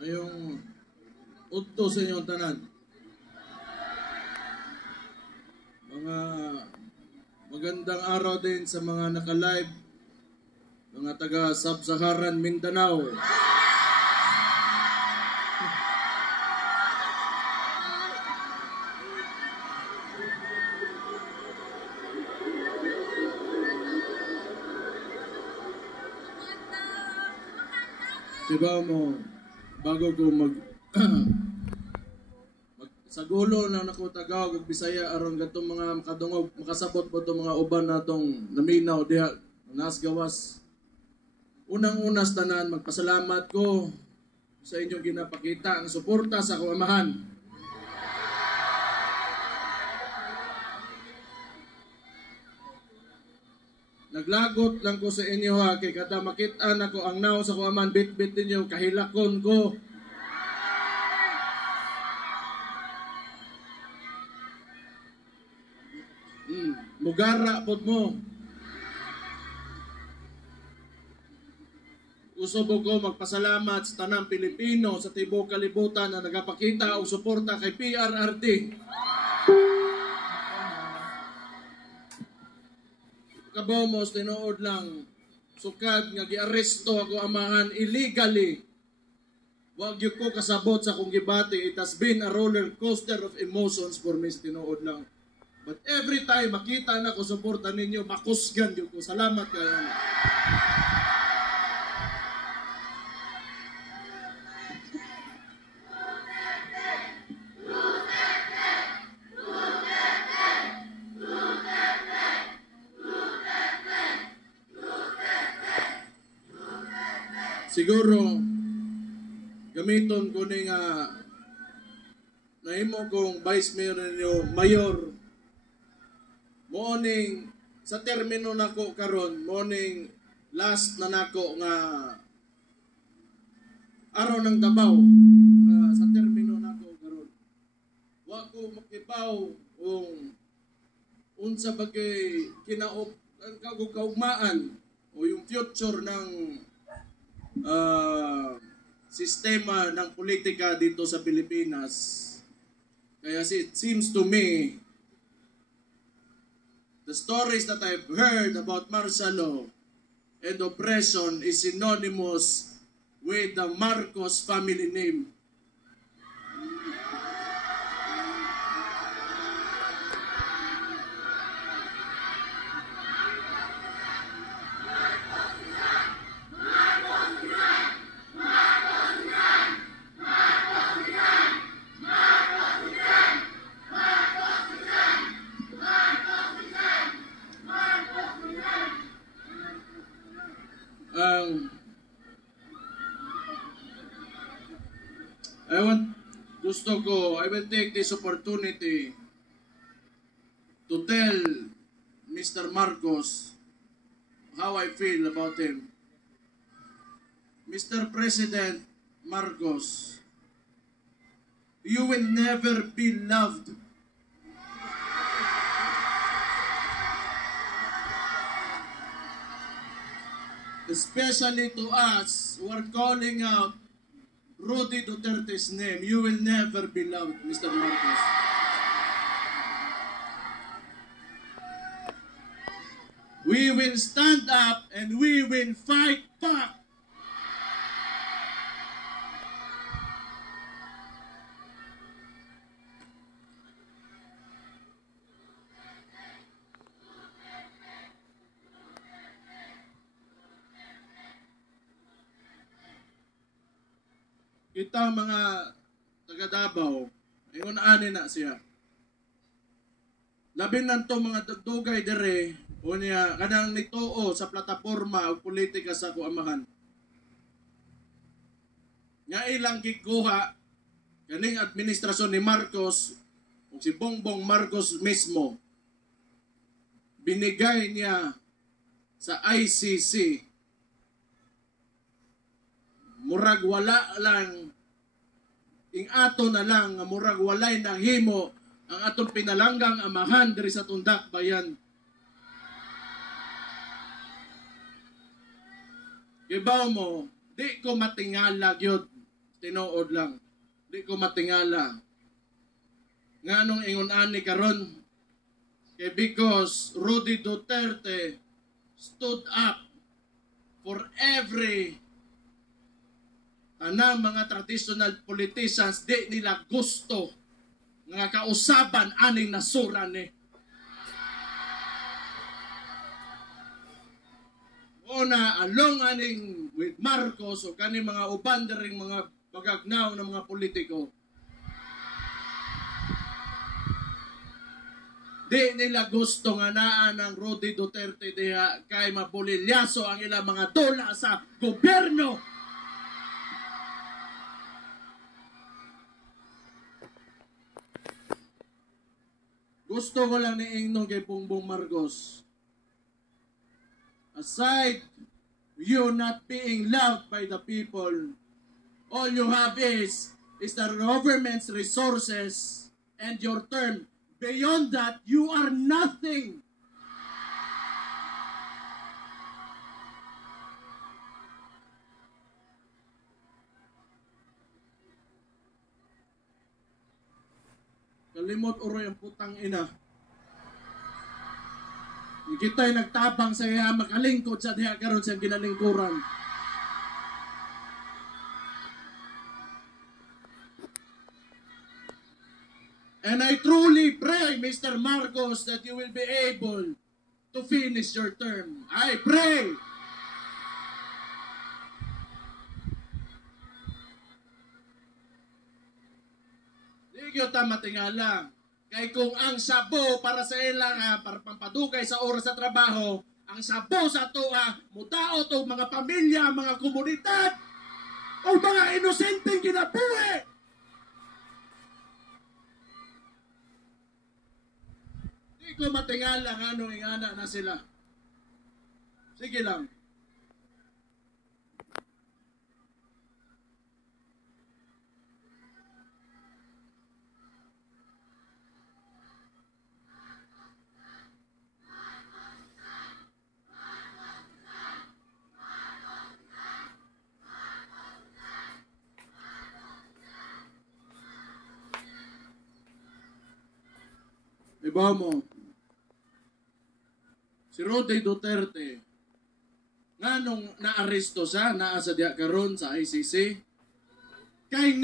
Ayong udto sa inyong tanan. Mga magandang araw din sa mga naka-live, mga taga Sub-Saharan Mindanao. Diba mo, bago ko sa gulo na nako Tagaw ug Bisaya aron gatong mga makadungog makasabot po itong mga uban natong naminaw diha nas gawas. Unang-unas tanan magpasalamat ko sa inyong ginapakita ang suporta sa akong amahan. Naglagot lang ko sa inyo ha, kay kada makita na ko ang naw sa kuaman, bit-bit ninyo, kahilakon ko. Mugara pod mo. Usobo ko magpasalamat sa tanang Pilipino sa tibok kalibutan na nagapakita og suporta kay PRRD. Kabomos, tinuod lang, sukad nga giaresto ako amahan illegally. Wag yun ko kasabot sa kong gibati. It has been a roller coaster of emotions for me, tinuod lang. But every time makita na ko suporta ninyo, makusgan yun ko. Salamat kayo. Siguro gamiton ko ni nga nahimo kong vice mayor ninyo, mayor. Morning sa termino nako karon, morning last na nako nga araw ng Davao. Sa termino nako karon. Wa ko makibaw kung unsa bagay kinaop ang kaugmaan o yung future ng sistema ng politika dito sa Pilipinas. Kaya it seems to me the stories that I've heard about martial law and oppression is synonymous with the Marcos family name. I will take this opportunity to tell Mr. Marcos how I feel about him. Mr. President Marcos, you will never be loved. Especially to us who are calling out Rudy Duterte's name, you will never be loved, Mr. Marcos. We will stand up and we will fight back. Kita mga taga Davao, ingon ani na siya. Labi nanto mga dugay dire o niya kanang nituo sa plataporma o politika sa kuamahan. Nga ilang gikuha kaning administrasyon ni Marcos o si Bongbong Marcos mismo. Binigay niya sa ICC. Murag wala lang ing ato na lang nga murag walay nahimo ang atong pinalanggang amahan diri sa Tundak Bayan. Ibaw mo, di ko matingala gyud tinuod lang. Di ko matingala. Nganong ingon ani karon? Kay because Rudy Duterte stood up for every tanang mga traditional politicians, di nila gusto nga kausaban aning nasura ni. Una, along aning with Marcos o kaning mga uban ring mga bagagnaw ng mga politiko, di nila gusto nga naa ng Rudy Duterte diha kay mabulilyaso ang ilang mga dola sa gobyerno. Gusto ko lang ni Ingnon kay Bongbong Marcos. Aside you not being loved by the people, all you have is the government's resources and your term. Beyond that, you are nothing. Kalimot uroy ang putang ina. Kita'y nagtabang sa iya makalingkod sa diha karon sa ginalingkuran. And I truly pray, Mr. Marcos, that you will be able to finish your term. I pray. Di ko ta matingala. Kay kung ang sabo para sa ilang para pampadugay sa oras sa trabaho, ang sabo sa tuwa, mudaot o mga pamilya, mga komunidad, o mga inosenteng kinabuhi. Di ko matingala nga anong ingana na sila. Sige lang. Iba mo, si Rudy Duterte, nga nung naaresto siya, naa sa diya karon sa ICC, kay